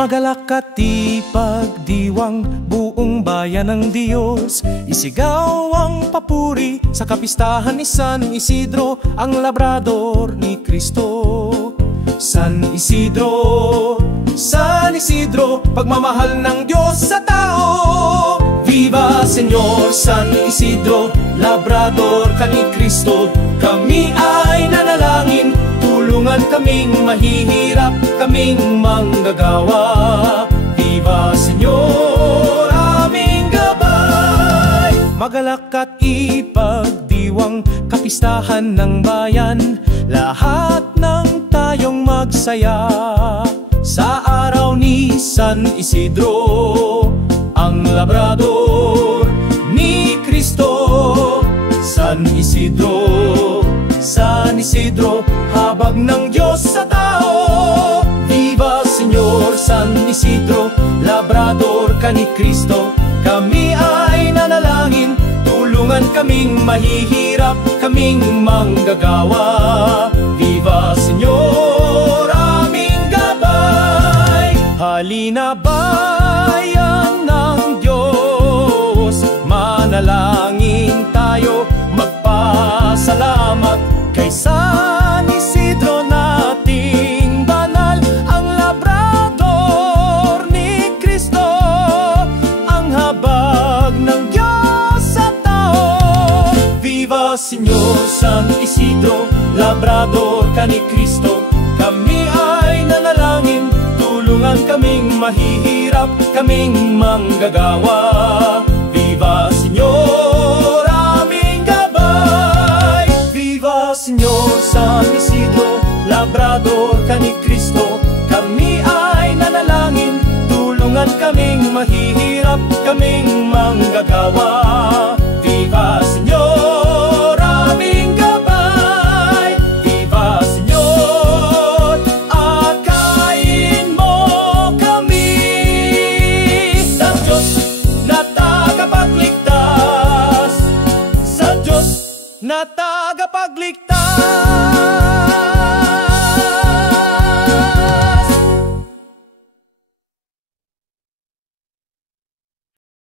Magalak at ipagdiwang buong bayan ng Diyos. Isigaw ang papuri sa kapistahan ni San Isidro, ang labrador ni Cristo. San Isidro, San Isidro, pagmamahal ng Diyos sa tao. Viva Señor San Isidro, labrador ka ni Cristo. Kami ay nanalangin, tulungan kaming mahihirap, kaming manggagawa. Viva Señor, aming gabay. Magalak at ipagdiwang kapistahan ng bayan, lahat ng tayong magsaya sa araw ni San Isidro, ang labrador ni Cristo. San Isidro, San Isidro, habag ng Diyos sa tao. Viva Señor San Isidro, labrador ka ni Cristo. Kami ay nanalangin, tulungan kaming mahihirap, kaming manggagawa. Viva Señor, aming gabay. Halina bayan ng Diyos, manalangin tayo, magpasalamat kay San Isidro nating banal, ang labrador ni Cristo, ang habag ng Diyos sa tao. Viva Señor San Isidro, labrador ka ni Cristo. Kami ay nanalangin, tulungan kaming mahihirap, kaming manggagawa. Viva Señor, aming gabay. Viva Señor San Isidro, labrador ka ni Cristo. Kami ay nanalangin, tulungan kaming mahihirap, kaming manggagawa. Viva Señor, aming gabay. Viva Señor, akayin mo kami sa Diyos na tagapagligtas, sa Diyos na